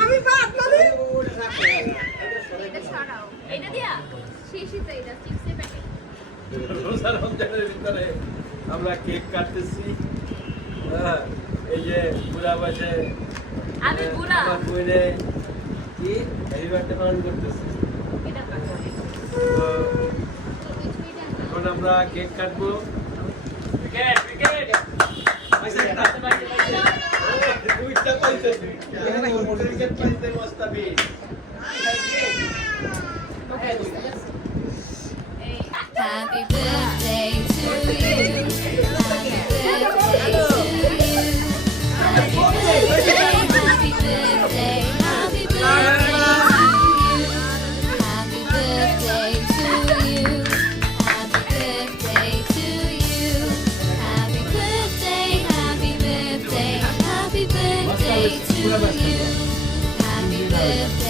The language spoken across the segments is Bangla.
আমি বাদ মানে এটা ছড়াও এটা দিয়া শেষই এটা চিপসের প্যাকেট রোজা রমজানের ভিতরে আমরা কেক কাটতেছি এই যে বুড়া বসে আমি বুড়া। হ্যাপি বার্থডে পালন করতেছি। এখন আমরা কেক কাটবো। ক্রিকেট ক্রিকেট দুইটা Happy birthday.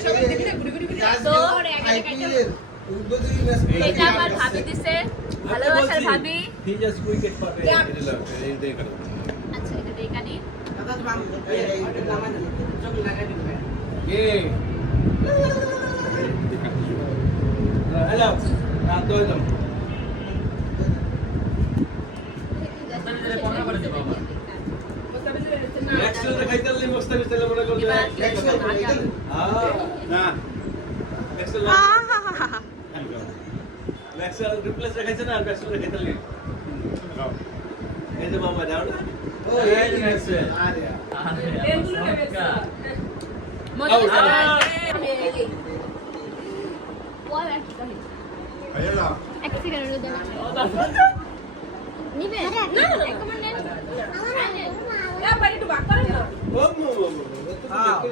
তো এটা আমার ভাবি দিছে ভালোবাসার ভাবি। আচ্ছা এটা হ্যালো রাত নেক্সট খাইতে মনে এবার না নেক্সট নেক্সট রিপ্লেস রেখেছে না নেক্সট রেখেছে লাগলে এই যে মামা দাও না এই যে নেক্সট মজা আউট। ওই আর কি কহে এক সেকেন্ড রুদে নিবে না না এক মিনিট নেন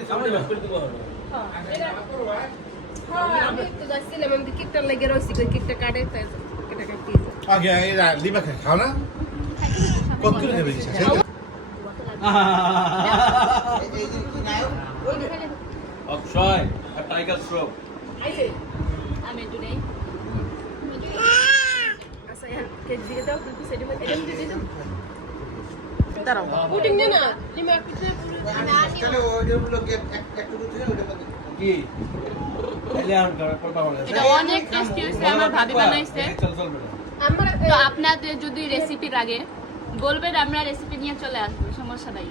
সামনে ব্যাক করে দেবো আমি তো যাচ্ছিলাম আমি কেকটা লেগে রয়েছি কেকটা কাটে তাই কেকটা কাটি আগে এরা লিমা খায় খাও না। কত করে দেবে অক্ষয় টাইগার শ্রফ আমি নেই আচ্ছা কেক দিয়ে দাও কিন্তু সেটা এটা দিয়ে দাও দাঁড়াও দে না লিমা পিঠে কি এলে আর ঘর পর পাবো না এটা অনেক টেস্টি হয়েছে আমার ভাবি বানাইছে তো আপনাদের যদি রেসিপি লাগে বলবেন আমরা রেসিপি নিয়ে চলে আসব সমস্যা নাই।